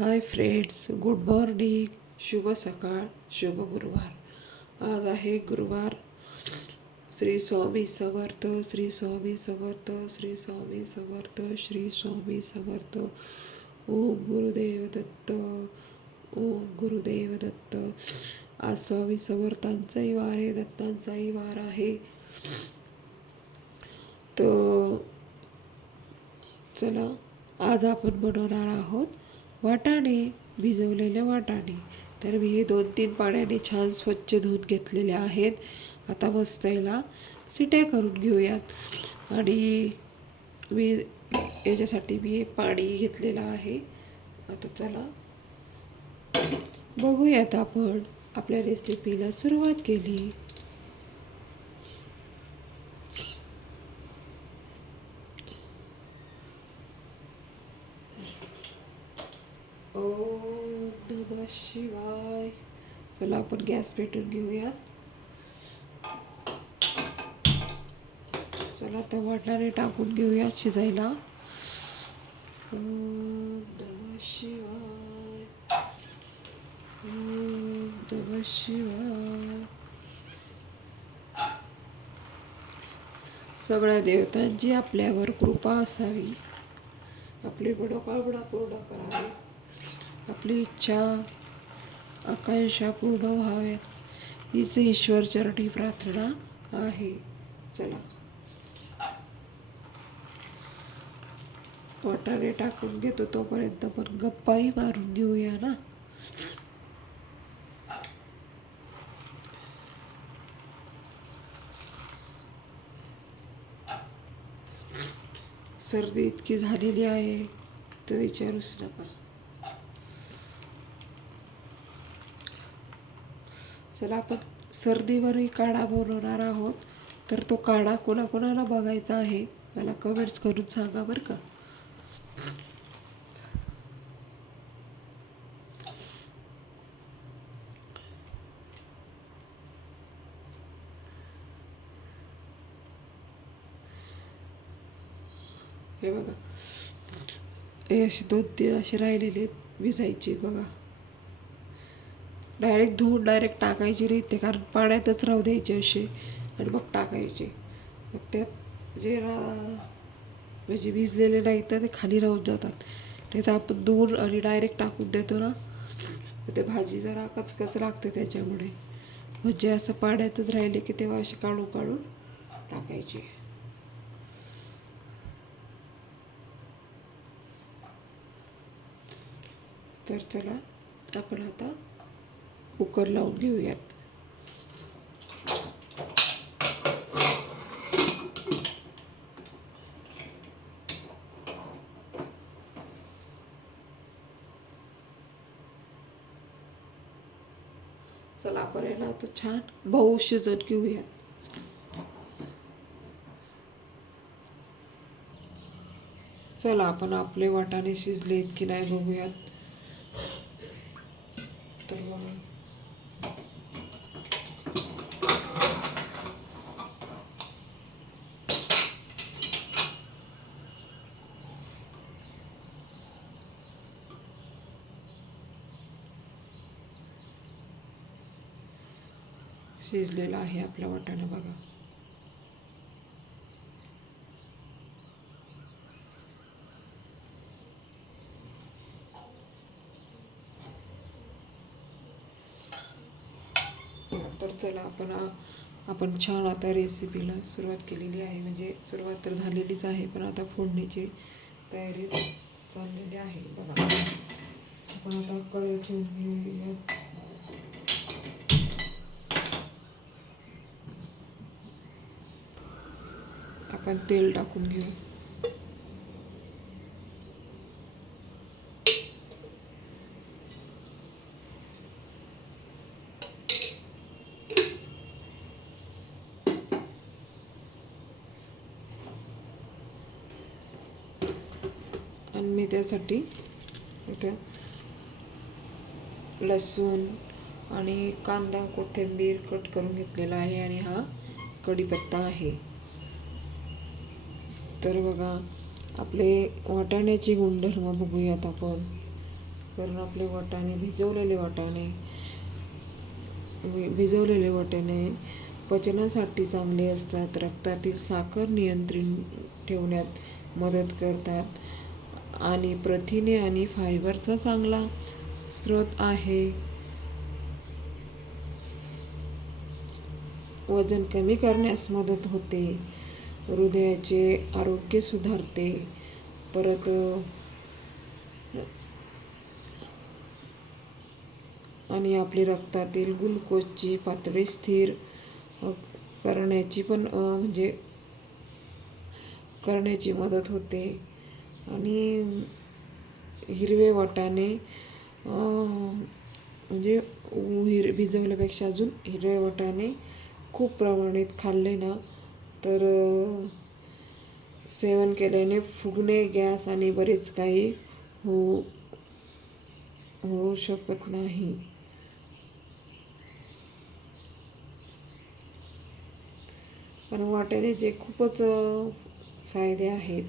Hi friends good morning शुभ सकाळ शुभ गुरुवार आज आहे गुरुवार श्री स्वामी समर्थ श्री स्वामी समर्थ श्री स्वामी समर्थ श्री स्वामी समर्थ ओम गुरुदेव दत्त ओम गुरुदेव दत्त आज स्वामी समर्थांचाही वार आहे दत्तांचाही वार आहे तर चला आज आपण बनवणार आहोत वाटाणे भिजवलेले वाटाणे. तर मी हे दोन तीन पाण्याने छान स्वच्छ धुवून घेतलेले आहेत. आता मस्त याला सिट्या करून घेऊयात. आणि मी याच्यासाठी मी हे पाणी घेतलेलं आहे. आता चला बघूयात आपण आपल्या रेसिपीला सुरुवात केली ओम नमः शिवाय चला आपण गॅस पेटून घेऊयात. चला तर वाटाणे टाकून घेऊयात शिजायला. शिवाय. शिवाय. सगळ्या देवतांची आपल्यावर कृपा असावी. आपली मनोकामना पूर्ण करावी. आपली इच्छा आकांक्षा पूर्ण व्हाव्यात. हीच ईश्वर चरणी प्रार्थना आहे. चला. वाटाणे टाकून घेतो तोपर्यंत पण गप्पाही मारून घेऊया ना. सर्दी इतकी झालेली आहे तर विचारूच नका. चला आपण सर्दीवरही काढा बनवणार आहोत. तर तो काढा कोणाकोणाला बघायचा आहे मला कमेंट्स करून सांगा बरं का. हे बघा हे असे दोन तीन असे राहिलेले आहेत विजायचे बघा. डायरेक्ट धुवून डायरेक्ट टाकायची नाही ते कारण पाण्यातच राहू द्यायचे असे. आणि मग टाकायचे. मग त्यात जे रा म्हणजे भिजलेले नाही तर ते खाली राहून जातात. नाही तर आपण धुवून आणि डायरेक्ट टाकून देतो ना ते भाजी जरा कचकच लागते त्याच्यामुळे. म्हणजे असं पाण्यातच राहिले की तेव्हा असे काढून काढून टाकायचे. तर चला आपण आता कुकर लावून घेऊयात. चला आपण याला आता छान भाऊ शिजत घेऊयात. चला आपण आपले वाटाणे शिजलेत की नाही बघूयात तर बघा शिजलेला आहे आपला वाटाणा बघा. तर चला आपण आपण छान आता रेसिपीला सुरुवात केलेली आहे. म्हणजे सुरुवात तर झालेलीच आहे पण आता फोडणीची तयारी चाललेली आहे. बघा. आपण आता कळ ठेवून घेऊया आपण तेल टाकून घेऊ. आणि मी त्यासाठी इथं लसूण आणि कांदा कोथिंबीर कट करून घेतलेला आहे आणि हा कढीपत्ता आहे. तर बघा आपले वाटाण्याचे गुणधर्म बघूयात आपण. कारण आपले वाटाणे भिजवलेले वाटाणे भिजवलेले वाटाणे पचनासाठी चांगले असतात. रक्तातील साखर नियंत्रण ठेवण्यात मदत करतात. आणि प्रथिने आणि फायबरचा चांगला स्रोत आहे. वजन कमी करण्यास मदत होते. हृदयाचे आरोग्य सुधारते. परत आणि आपली रक्तातील ग्लुकोजची पातळी स्थिर करण्याची पण म्हणजे करण्याची मदत होते. आणि हिरवे वाटाणे म्हणजे उ- हिर भिजवल्यापेक्षा अजून हिरवे वाटाणे खूप प्रमाणात खाल्ले ना तर सेवन केल्याने फुगणे गॅस आणि बरेच काही होऊ होऊ शकत नाही. कारण वाटाण्याचे खूपच फायदे आहेत.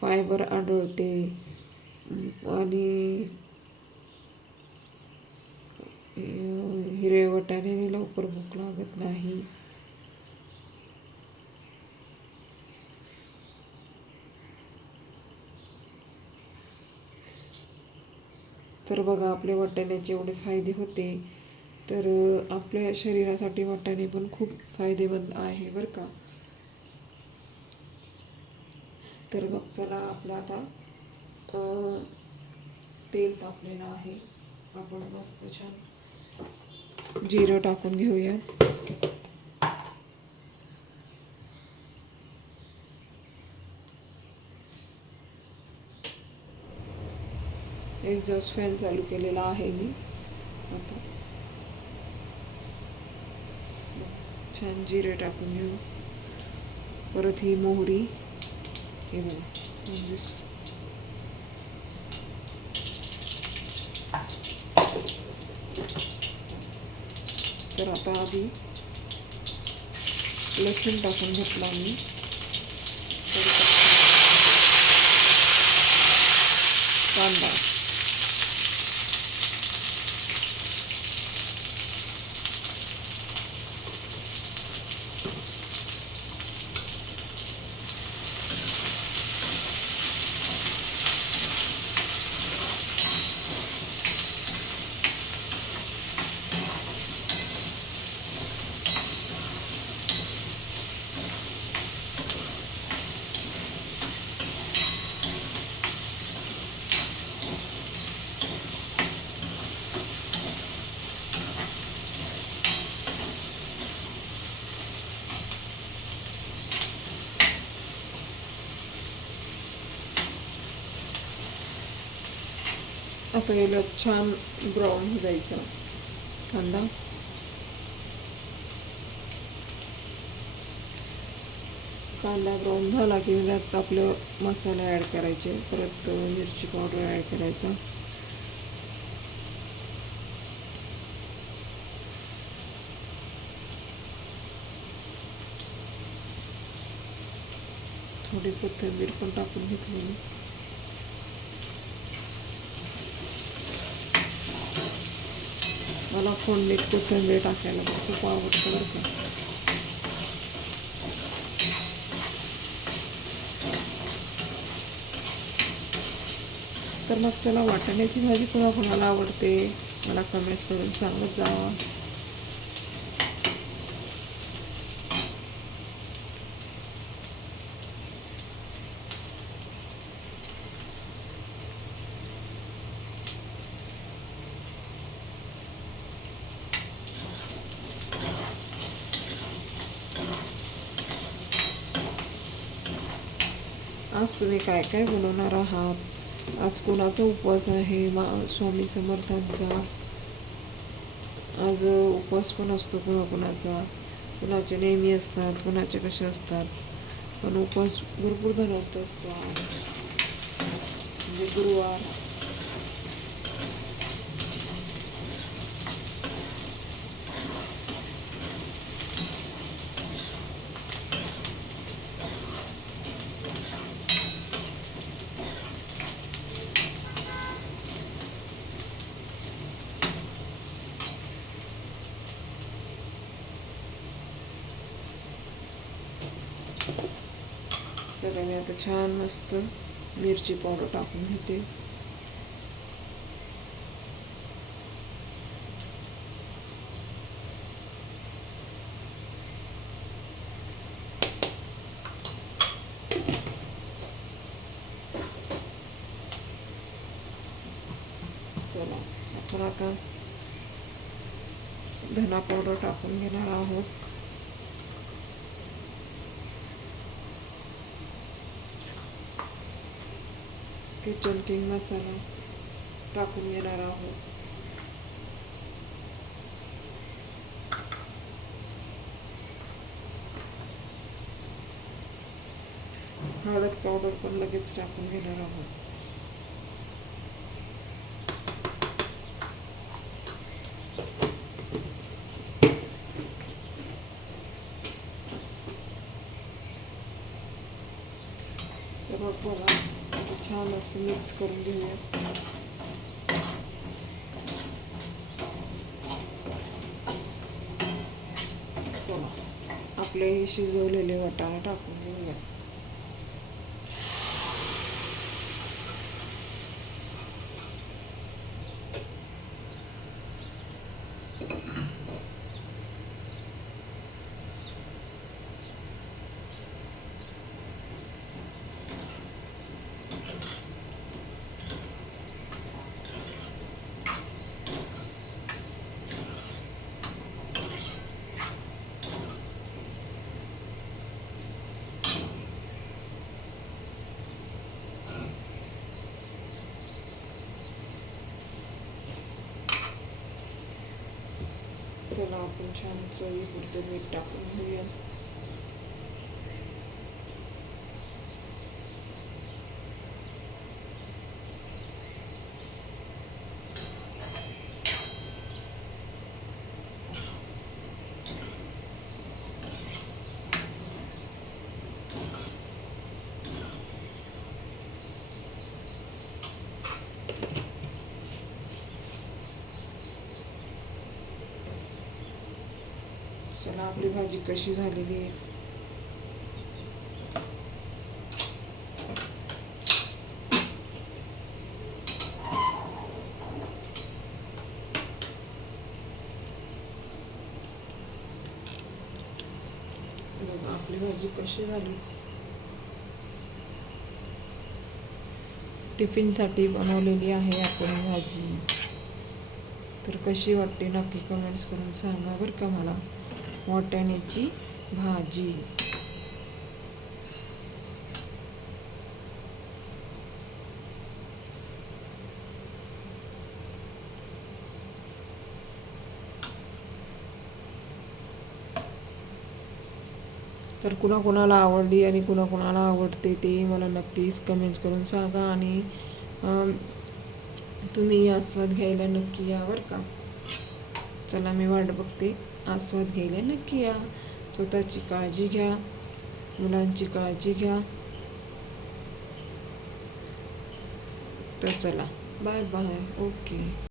फायबर आढळते आणि हिरव्या वाटाण्याने लवकर भूक लागत नाही. तर बघा आपले वाटाण्याचे एवढे फायदे होते. तर आपल्या शरीरासाठी वाटाणे पण खूप फायदेमंद आहे बरं का? तर मग चला आपलं आता तेल तापलेलं आहे. आपण मस्त छान जिरं टाकून घेऊयात. एक्झॉस्ट फॅन चालू केलेला आहे मी. आता. छान जिरे टाकून घेऊ. परत ही मोहरी. हे बघा म्हणजे तर आता आधी लसूण टाकून घेतला मी कांदा. आता याला छान ब्राऊन होऊ द्यायचा कांदा कांदा ब्राऊन झाला की त्यात आपलं मसाला ॲड करायचे परत मिरची पावडर ॲड करायचा थोडी कोथिंबीर पण टाकून घेतली मला फोडणीत कोथिंबीर टाकायला खूप आवडतं बरं का तर मग त्याला वाटाण्याची भाजी कोणा कोणाला आवडते मला कमेंट करून सांगत जावा आज तुम्ही काय काय बनवणार आहात? आज कोणाचा उपवास आहे? मा स्वामी समर्थांचा. आज उपवास पण असतो कोणा कोणाचा. कुणाचे नेहमी असतात कुणाचे कसे असतात. पण उपवास भरपूर धनवत असतो म्हणजे गुरुवार. चला मी आता छान मस्त मिरची पावडर टाकून घेते. चला आपण आता धना पावडर टाकून घेणार आहोत. किचन किंग मसाला टाकून घेणार आहोत. हळद पावडर पण लगेच टाकून घेणार आहोत. तर मग बघा आता छान असं मिक्स करून घेऊया चला आपले हे शिजवलेले वाटाणे टाकून घेऊया. चला आपण छान चवीपुरतं मीठ टाकून घेऊया चला आपली भाजी कशी झालेली आहे? बघा आपली भाजी कशी झाली? टिफिनसाठी बनवलेली आहे आपण भाजी. तर कशी वाटते नक्की कमेंट्स करून सांगा बरं का मला. वाटाण्याची भाजी. तर कुणाकुणाला आवडली आणि कुणाकुणाला आवडते ते मला नक्कीच कमेंट करून सांगा आणि तुम्ही आस्वाद घ्यायला नक्की या का? चला मी वाट बघते. आस्वाद घ्यायला नक्की या. स्वतःची काळजी घ्या. मुलांची काळजी घ्या. तर चला. Bye bye. ओके.